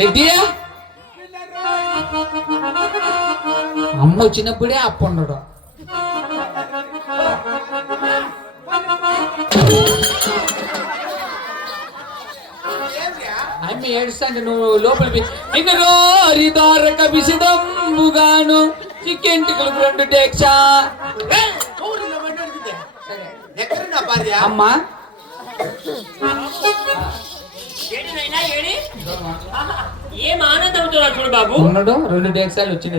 రెడ్డి అమ్మ వచ్చినప్పుడే అప్పు ఉండడు. అమ్మ ఏడుస్తాంటే నువ్వు లోపలికి ఇన్ని రోరిదారక విసిదంబుగాను చిక్కెంటికలు 2 డేక్షా. అమ్మా ఏం ఆనందంతో చూడు బాబు. ఉన్నాడు 2 డేక్షాలు వచ్చింది.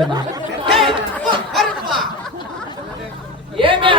ఏమే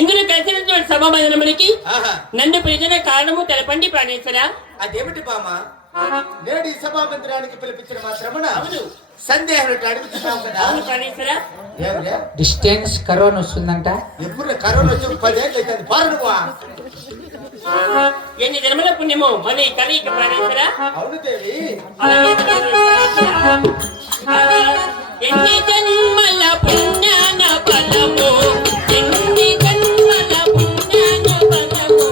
ఇందులో కలిసినటువంటి సభామందిరమునికి నన్ను పిలిచిన కారణము తెలపండి ప్రాణేశ్వర. అదేమిటి బామ, నేడు ఈ సభా మందిరానికి పిలిపించిన మాత్రమున సందేహం అడుగుతున్నాం కదా. ప్రాణేశ్వర, డిస్టెన్స్ కరోనా వస్తుందంట. ఎప్పుడు కరోనా వచ్చి 10 ఏళ్ళు అవుతుంది. పారుడువా ఎన్ని జన్మల పుణ్యము మళ్ళీ కలియిక ప్రాణేశ్వర. అవును దేవి, ఎన్ని జన్మల పుణ్యాన ఫలము, ఎన్ని జన్మల పుణ్యాన ఫలము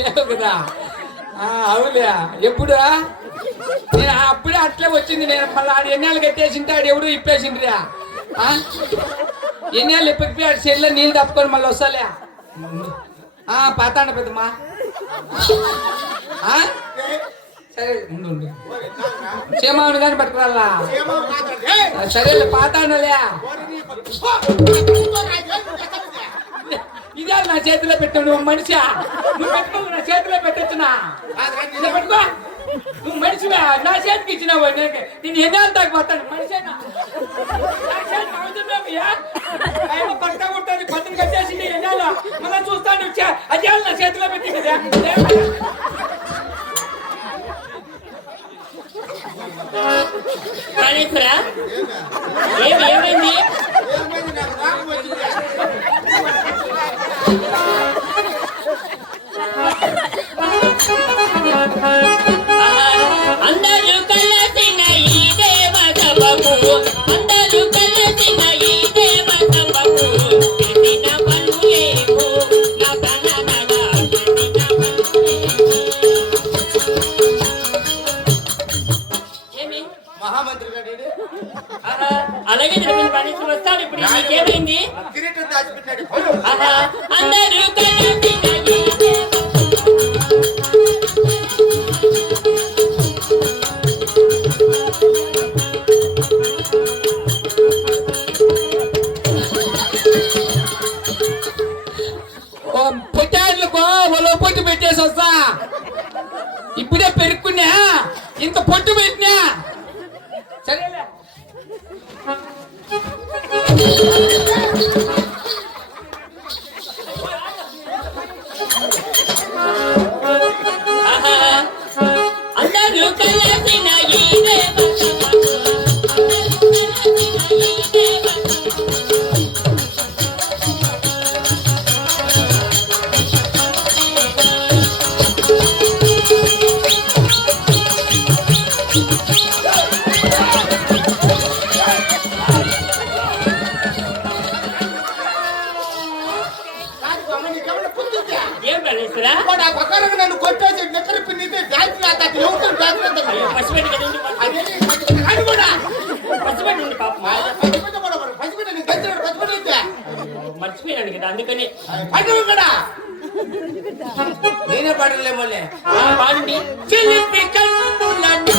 లేవు కదా. అవులే, ఎప్పుడు నేను అప్పుడే అట్లే వచ్చింది. నేను మళ్ళీ ఆడు ఎన్నేళ్ళు కట్టేసింటే ఆడు ఎవరు ఇప్పేసిండ్రా. ఎన్నేళ్ళు ఇప్పకి ఆడు చెల్లి నీళ్ళు తప్పుకొని మళ్ళీ వస్తాలే. పాతాండ పెద్దమ్మా. సరే ఉండు, క్షేమాను కానీ పట్టుకురాలా. సరేలే పాతాండలే. ఇదే నా చేతిలో పెట్టావు. నువ్వు మనిషా, నువ్వు పెట్టుకో. నా చేతిలో పెట్టొచ్చునా పెట్టుకో. నువ్వు మనిషివా, నా చేతికి ఇచ్చినావు. నేను ఎన్నేళ్ళు తాగిపోతాను. మనిషేనా పక్క ఉంటుంది. పట్టును కట్టేసింది ఎన్నేళ్ళు. మళ్ళీ చూస్తాను అదే నా చేతిలో పెట్టి కదా. ఏమైంది? అందరూ కలిసిన ఈ దేవ సభకు, అందరూ కలిసిన ఈ దేవ సభకు చేసిన పనులేమో నా ప్రాణనాథ చేసిన పనులేమో. ఏమి మహామంత్రి గారు అలాగే జరిగిన పని వస్తాడు. ఇప్పుడు నీకేమైంది? కిరీటం దాచిపెట్టాడు. అందరూ కలిసిన పొట్టాళ్ళకు వాళ్ళు పొట్టు పెట్టేసి వస్తా. ఇప్పుడే పెరుక్కున్నా, ఇంత పొట్టు పెట్టినా. సరేలే. ప్రాణేశ్వర వాడు ఆ పక్కనకు నన్ను కొట్టేసి నిక్కర పిన్నితే డాన్స్ రాతాడు ఎవరు డాన్స్ అయ్యో పసిపెట్టి కదా ఉండు అదేంటి అది కూడా పసిపెట్టి ఉండి పాపం పసిపెట్ట కూడా పసిపెట్ట నేను గంతుడు పసిపెట్ట మర్చిపోయాను కదా అందుకని పండుగ కూడా నేనే పాడలే మళ్ళీ పాడండి చిలిపి కన్నులను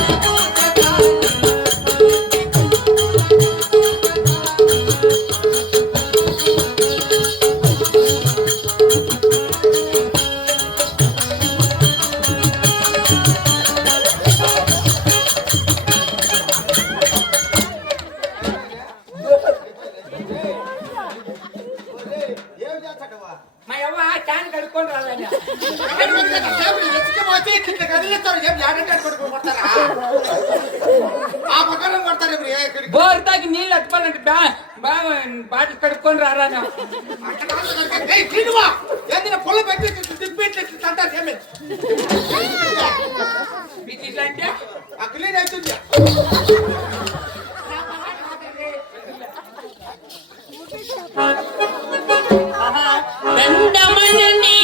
ఏం చేస్తాడవా మా యవ్వ క్యాన్ కడుక్కొని రాలేదా బోర్ తాగి నీళ్ళు అట్టుకోవాలంటే బాగా బాటి కడుక్కొని రారాను పొల పెట్టి తిప్పి అంటే అంటే క్లీన్ అవుతుంది దండమనని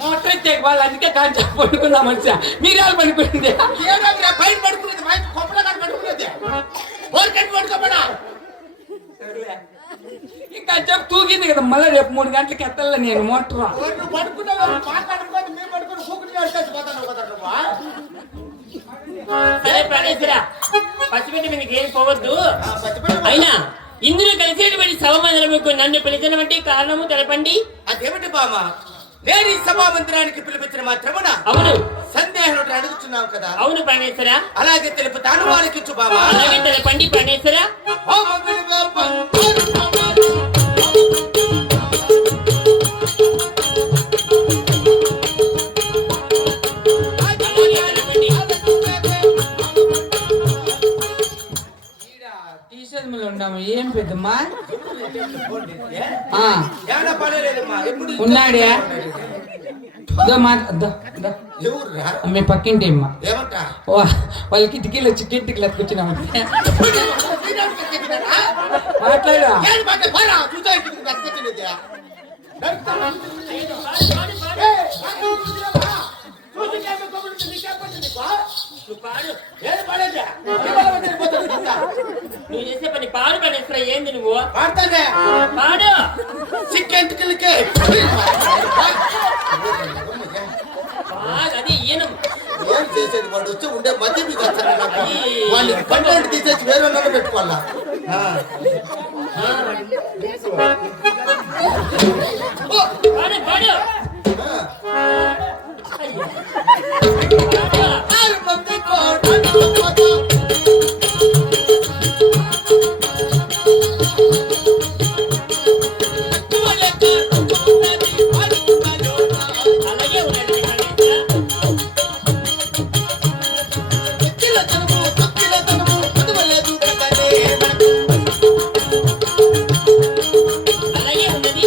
మోటార్ ఎత్తే వాళ్ళు అందుకే కాంచా పడుకుందా మనిషి మీరేళ్ళు పడుకుంది బయట పడుకునేది బయట కొప్పల కాడ పడుకునేది బోర్ కట్టి పడుకోబడా ఇంకా చెప్పు తూగింది కదా మళ్ళీ రేపు 3 గంటలకి ఎత్తలే నేను మోటార్ నువ్వు పడుకున్నావు మాట్లాడుకోండి మేము పడుకుని కూకుని పోతాను కదా సరే ప్రాణేశ్వర పసిపెట్టి మీకు ఏం పోవద్దు అయినా ఇందులో కలిసేటువంటి సభమందిరముకు నన్ను పిలిచినటువంటి కారణము తెలపండి అదేమిటి బామా నేను ఈ సభా మందిరానికి పిలిపించిన మాత్రమున అవును సందేహం అడుగుతున్నావు కదా అవును ప్రాణేశ్వర అలాగే తెలుపుతాను వారికి ఇచ్చు బామా అలాగే తెలపండి ప్రాణేశ్వర టీషర్ట్ ఉన్నాము ఏం పెద్దమ్మా ఏమన్నా పడలేదమ్మా ఎప్పుడు ఉన్నాడే ఎవరురా మీ పక్కింటి అమ్మ ఏమంట వాళ్ళ కిటికీలు వచ్చి కిటికీలు ఎత్తుకొచ్చినాము మాట్లాడా నువ్వు చేసే పని పాడు ప్రాణేశ్వర ఏంది నువ్వు పాడతానే పాడు సిక్కెంటుకలకే అది ఈయనం ఏం చేసేది వాడు వచ్చి ఉండే మధ్య మీకు వాళ్ళ కంటెంట్ తీసేసి వేరే వాళ్ళని పెట్టుకోవాలా పాడు పాడు అలాగే ఉండండి అలాగే ఉన్నది